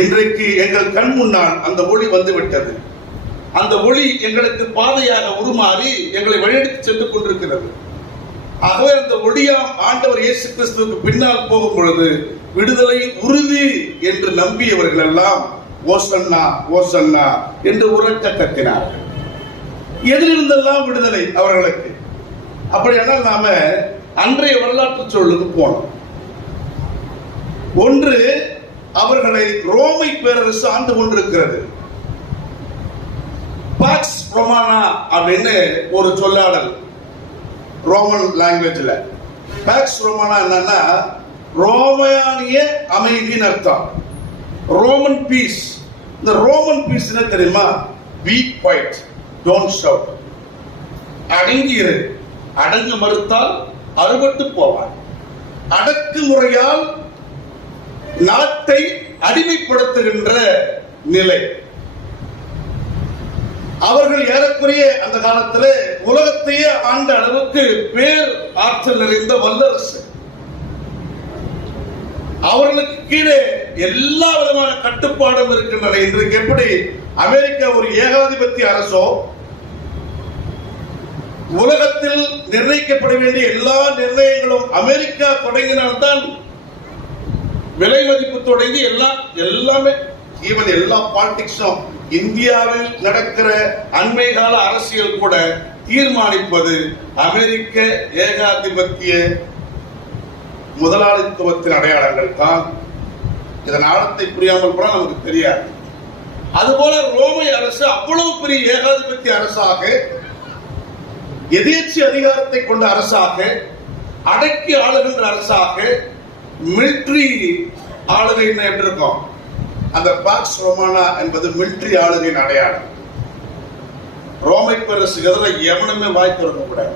இன்றைக்கு எங்கள் கண் முன்னால் அந்த ஒளி வந்து விட்டது அந்த ஒளி எங்களுக்கு பாதையாக உருமாறி எங்களை வழிநடத்தி சென்று கொண்டிருக்கிறது. ஆகவே அந்த ஒளியாம் ஆண்டவர் இயேசு கிறிஸ்துவுக்கு பின்னால் போகும் பொழுது விடுதலை உறுதி என்று நம்பியவர்கள் எல்லாம் ஓசன்னா ஓசன்னா என்று உரக்க கத்தினார்கள். எதிலிருந்தெல்லாம் விடுதலை அவர்களுக்கு? அப்படியானால் நாம அன்றைய வரலாற்று சூழலுக்கு போனோம். ஒன்று அவர்களை ரோமை பேரரசு ஆண்டு கொண்டிருக்கிறது. பாக்ஸ் ரொமானா அப்படின்னு ஒரு சொல்லாடல் ரோமன் லாங்குவேஜ்ல பாக்ஸ் ரொமானா என்னன்னா ரோமானிய அமைதியின் அர்த்தம். ரோமன் பீஸ் இந்த ரோமன் பீஸ் என்ன தெரியுமா? பி குவைட் டோன்ட் ஷவுட் அடங்கியிரு அடங்க மறுத்தால் அறுபட்டு போவான் அடக்குமுறையால் நாட்டை அடிமைப்படுத்துகின்ற நிலை. அவர்கள் ஏறக்குறைய அந்த காலத்தில் உலகத்தையே ஆண்ட அளவுக்கு பேர் ஆற்றல் நிறைந்த வல்லரசு. அவர்களுக்கு கீழே எல்லா விதமான கட்டுப்பாடும் இருக்கின்றன. இன்றைக்கு எப்படி அமெரிக்கா ஒரு ஏகாதிபத்திய அரசோ உலகத்தில் நிர்ணயிக்கப்பட வேண்டிய எல்லா நிர்ணயங்களும் அமெரிக்கா தொடங்கினால்தான் விலை மதிப்பு தொடங்கி எல்லாம் எல்லாமே. ஈவன் எல்லா பாலிடிக்ஸும் இந்தியாவில் நடக்கிற அண்மை கால அரசியல் கூட தீர்மானிப்பது அமெரிக்க ஏகாதிபத்திய முதலாளித்துவத்தின் அடையாளங்கள் தான். இதன் ஆழத்தை புரியாமல் கூட நமக்கு தெரியாது. அதுபோல ரோமை அரசு அவ்வளவு பெரிய ஏகாதிபத்திய அரசாக எதேச்சி அதிகாரத்தை கொண்ட அரசாக அடக்கி ஆளுகின்ற அரசாக மிலிட்ரி ஆளுகைன்னு எப்படி இருக்கும்? அந்த பாக்ஸ் ரோமானா என்பது மிலிட்ரி ஆளுகையின் அடையாளம். ரோமை பேரரசு எதில் எவனுமே வாய்ப்பு இருக்கக்கூடாது.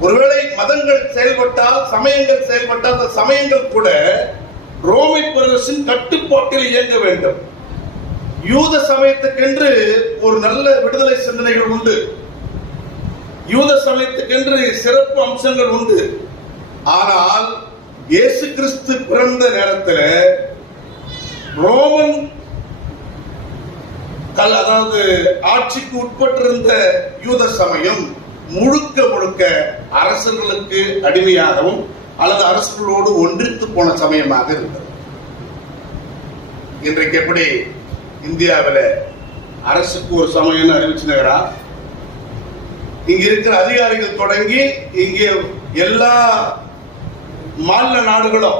ஒருவேளை மதங்கள் செயல்பட்டால் சமயங்கள் செயல்பட்டால் அந்த சமயங்கள் கூட ரோமை பேரரசின் கட்டுப்பாட்டில் இயங்க வேண்டும். யூத சமயத்துக்கென்று ஒரு நல்ல விடுதலை சிந்தனைகள் உண்டு. யூத சமயத்துக்கென்று சிறப்பு அம்சங்கள் உண்டு. ஆனால் இயேசு கிறிஸ்து பிறந்த நேரத்தில் ரோமன் கல் அதாவது ஆட்சிக்கு உட்பட்டிருந்த யூத சமயம் முழுக்க முழுக்க அரசர்களுக்கு அடிமையாகவும் அல்லது அரசர்களோடு ஒன்றித்து போன சமயமாக இருந்தது. இன்றைக்கு எப்படி இந்தியாவில் அரசுக்கு ஒரு சமயம்னு அறிவிச்சுனகிறா இங்க இருக்கிற அதிகாரிகள் தொடங்கி இங்கே எல்லா மாநில நாடுகளோ